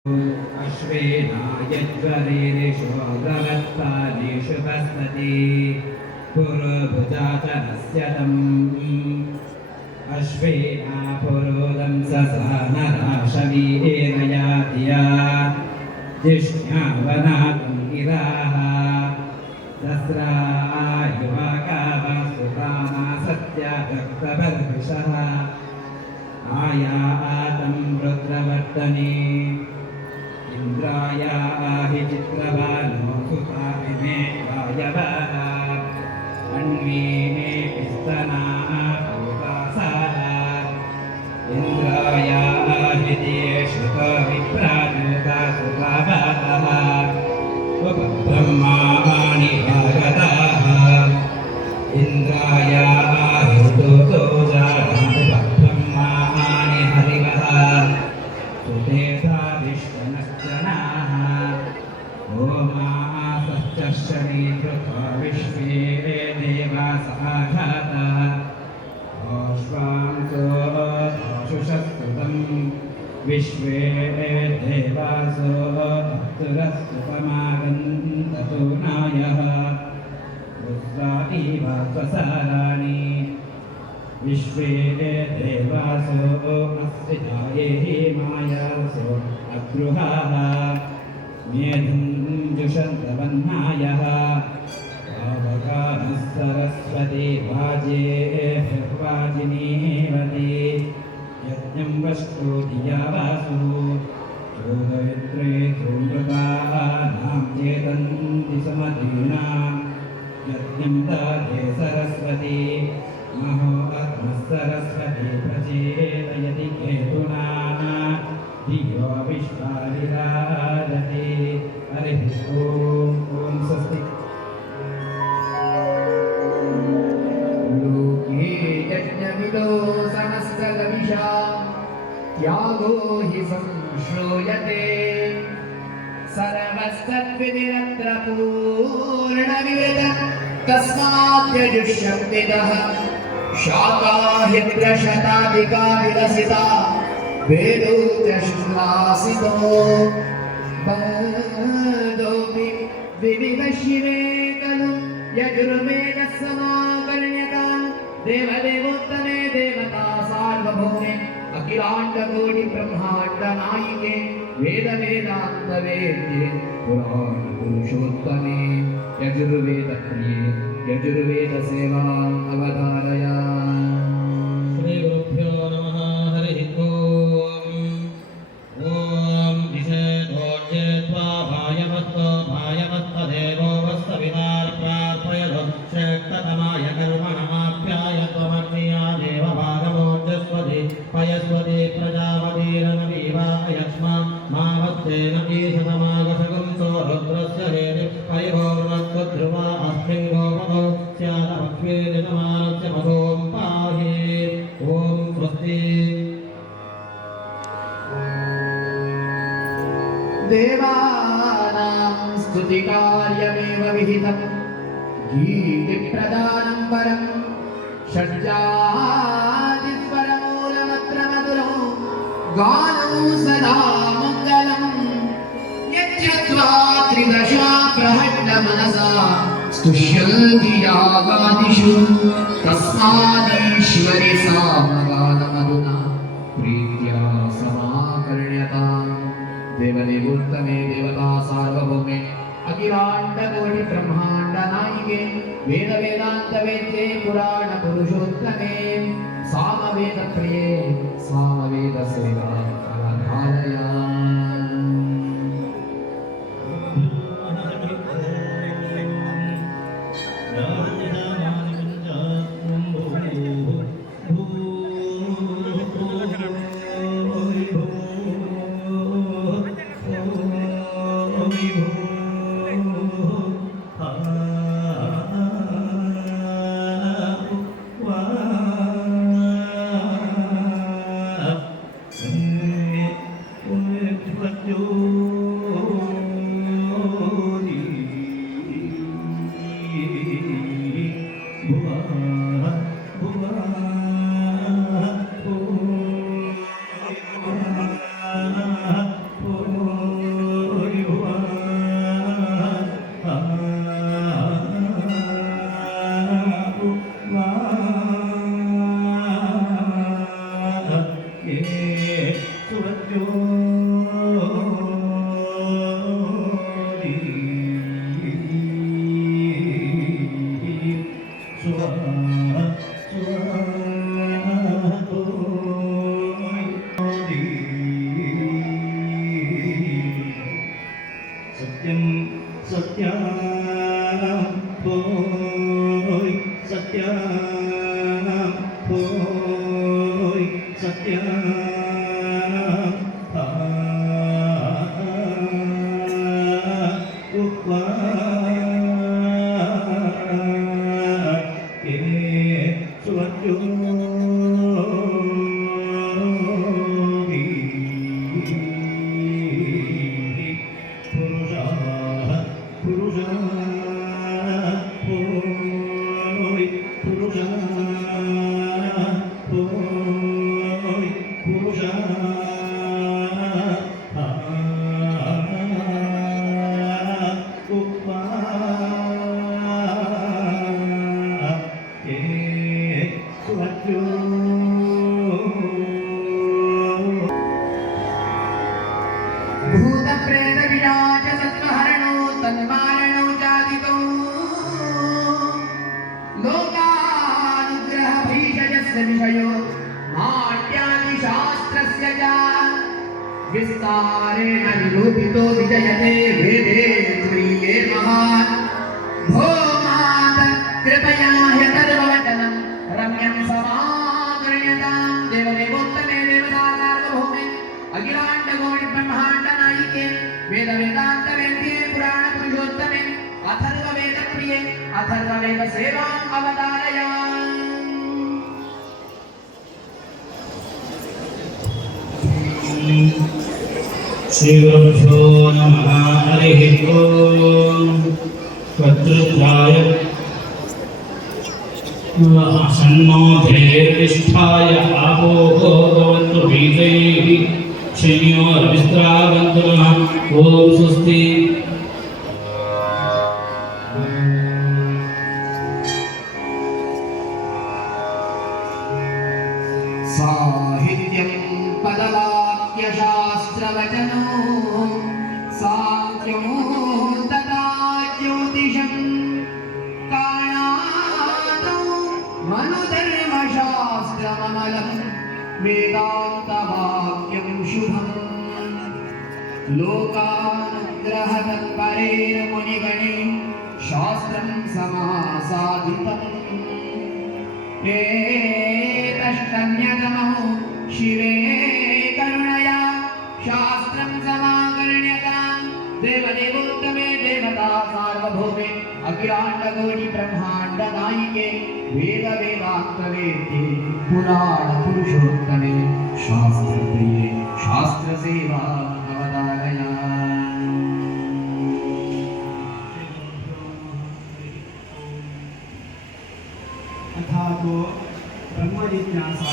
अश्वेनायज्वरेषु अग्रवत्तानेषु पस्तति पुरुभुजाचरस्य तम् अश्वेना पुरोदं ससानराशवीरेणयातिया जिष्ण्यावनातं गिराः तस्रायुवाकावसुतामा सत्याभक्तबर्हिषः आयातं रुद्रवर्तने इंद्राया हि चित्रवानो सुताभिमे वायवः अन्वे पिस्तना भूतासाः इंद्राया हि देशुत विप्रानुता सुतावः उपब्रह्माणि भागताः इंद्राया हि दूतो जानाति उपब्रह्माणि हरिवः सुतेता विश्वनश्चनाः ओमासश्चर्षणे कृत्वा विश्वे देवासहाघातः ओश्वांसो आशुषस्तुतं विश्वे देवासो अप्सुरस्तुपमागन्ततो नायः रुद्राणि वात्वसाराणि विश्वे देवासो अस्थिताये मायासो अद्रुहाः मेधं जुषन्तवह्नायः आवगानः सरस्वती वाजे वाजिनीवती यज्ञं वष्टो धियावासु चोदयित्रे धूमृतानां चेतन्ति समधीनां यज्ञं दधे सरस्वती महो आत्मः सरस्वती प्रचेदयति केतुना धियो विश्वाविराजते हरिः ॐ स्वस्ति लोके यज्ञविदो समस्तकविषा त्यागो हि संश्रूयते सर्वस्तद्विधिरत्र पूर्णविदः तस्माद्यजुष्यन्तिदः शाका हि प्रशताधिका विलसिता वेदो च शुक्लासितो बन्धोऽपि विविधशिवे खलु यजुर्वेदः समाकर्ण्यताम् देवदेवोत्तमे देवता सार्वभौमे अखिलाण्डकोटिब्रह्माण्डनायिके वेदवेदान्तवेद्ये पुराणपुरुषोत्तमे यजुर्वेदप्रिये यजुर्वेदसेवा अवधारया। श्रीगुरुभ्यो नमः। हरिः ॐ। ॐ निषेधोज्येत्वा भायवत्तदेवो वस्तवितार् प्रार्थयतु श्रेष्ठतमाय कर्मणमाप्यायत्वमग्निया देवभागमोजस्वति पयस्वति प्रजापतिरनवीवा अयक्ष्मा मावत्तेन ईशतमागशगं सो रुद्रस्य हेति परिभोर्णध्रुवा अस्मिन् गोपदो स्यादपक्ष्मीनितमानस्य मसों पाहि। ॐ स्वस्ति। देवानां स्तुतिकार्यमेव विहितं गीतिप्रदानं वरं षड्जातिस्वरमूलमत्र मधुरो गानं सदा मङ्गलं यज्ञत्वा त्रिदशा प्रहट्टमनसा स्तुष्यन्ति यागादिषु तस्मादीश्वरि सामगानमधुना प्रीत्या समाकर्ण्यताम्। देवदेवोत्तमे देवता सार्वभौमे अखिलाण्डकोटि ब्रह्माण्डनायिके वेदवेदान्तवेद्ये पुराणपुरुषोत्तमे सामवेदप्रिये सामवेदसेवा अवधारया। ॐ भूतप्रेतविनाश सत्त्वहरणो तन्मारणो जातितो लोकानुग्रहभीषजस्य विषयो नाट्यादिशास्त्रस्य च विस्तारेण निरूपितो विजयते वेदे तुरीये महान् भो मात कृपया ह्यतर्ववचनं रम्यं समागण्यतां देवदेवोत्तमे देवतासार्वभौमे अखिलाण्डकोटिब्रह्माण्डनायिके वेदवेदान्तवेद्ये पुराणपुरुषोत्तमे अथर्ववेदप्रिये अथर्ववेदसेवाम् अवतारयामि। श्रीगुरुभ्यो नमः। हरिः ओम्। वज्रध्याय सन्नोधेर्निष्ठाय आपो भवन्तु बीजैः शन्यो रविस्त्रावन्तु नः। ॐ स्वस्ति। साहित्यं पदवाक्यशास्त्रवचनो साङ्ख्यो तथा ज्योतिषं काणादौ मनुधर्मशास्त्रममलं वेदान्तवाक्यं शुभम् लोकानुग्रहतत्परेर्मुनिगणे शास्त्रं समासादितम् एतष्टन्यतमो शिवे करुणया शास्त्रं समाकर्ण्यतां देवदेवोत्तमे देवता सार्वभौमे अखिलाण्डकोटिब्रह्माण्डनायिके वेदवेदान्तवेद्ये पुराणपुरुषोत्तमे शास्त्रप्रिये शास्त्रसेवा अवतारयामि। अथा तो ब्रह्म जिज्ञासा